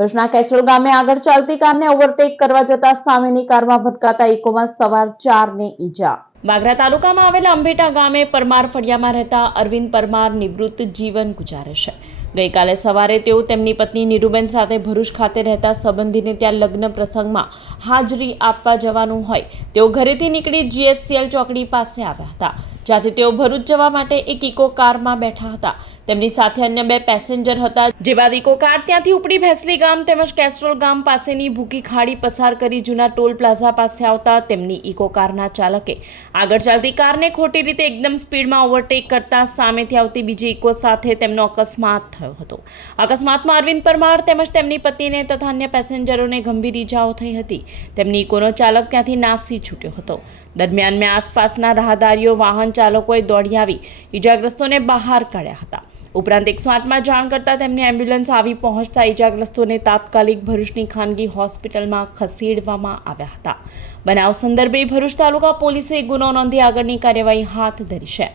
ભુજના કેશોલ ગામે આગળ ચાલતી કારને ઓવરટેક કરવા જતા સામેની કારમાં ભટકાતા ઇકોમાં સવાર 4 ને ઈજા। વાગરા તાલુકામાં આવેલા અંબેટા ગામે પરમાર ફળિયામાં રહેતા અરવિંદ પરમાર નિવૃત્ત જીવન ગુજારે છે। ગઈકાલે સવારે તેઓ તેમની પત્ની નીરુબેન સાથે ભરૂચ ખાતે રહેતા સંબંધીને ત્યાં લગ્ન પ્રસંગમાં હાજરી આપવા જવાનું હોય તેઓ ઘરેથી નીકળી GSCL ચોકડી પાસે આવ્યા હતા, જ્યાંથી તેઓ ભરૂચ જવા માટે એક ઇકો કારમાં બેઠા હતા। તેમની સાથે અન્ય 2 પેસેન્જર હતા, જે બાદ ઇકો કાર ત્યાંથી ઉપડી ભેસલી ગામ તેમજ કેસ્ટ્રોલ ગામ પાસેની ભૂકી ખાડી પસાર કરી જૂના ટોલ પ્લાઝા પાસે આવતા તેમની ઇકો કારના ચાલકે આગળ ચાલતી કારને ખોટી રીતે એકદમ સ્પીડમાં ઓવરટેક કરતા સામેથી આવતી બીજી ઇકો સાથે તેમનો અકસ્માત થયો હતો। અકસ્માતમાં અરવિંદ પરમાર તેમજ તેમની પત્નીને તથા અન્ય પેસેન્જરોને ગંભીર ઈજાઓ થઈ હતી। તેમની ઇકોનો ચાલક ત્યાંથી નાસી છૂટ્યો હતો। દરમિયાન આસપાસના રાહદારીઓ વાહન ચાલકોએ દોડી આવી ઈજાગ્રસ્તોને બહાર કાઢ્યા હતા। ઉપરાંત 108માં જાણ કરતા તેમની એમ્બ્યુલન્સ આવી પહોંચતા ઈજાગ્રસ્તોને તાત્કાલિક ભરૂચની ખાનગી હોસ્પિટલમાં ખસેડવામાં આવ્યા હતા। બનાવ સંદર્ભે ભરૂચ તાલુકા પોલીસે ગુનો નોંધી આગળની કાર્યવાહી હાથ ધરી છે।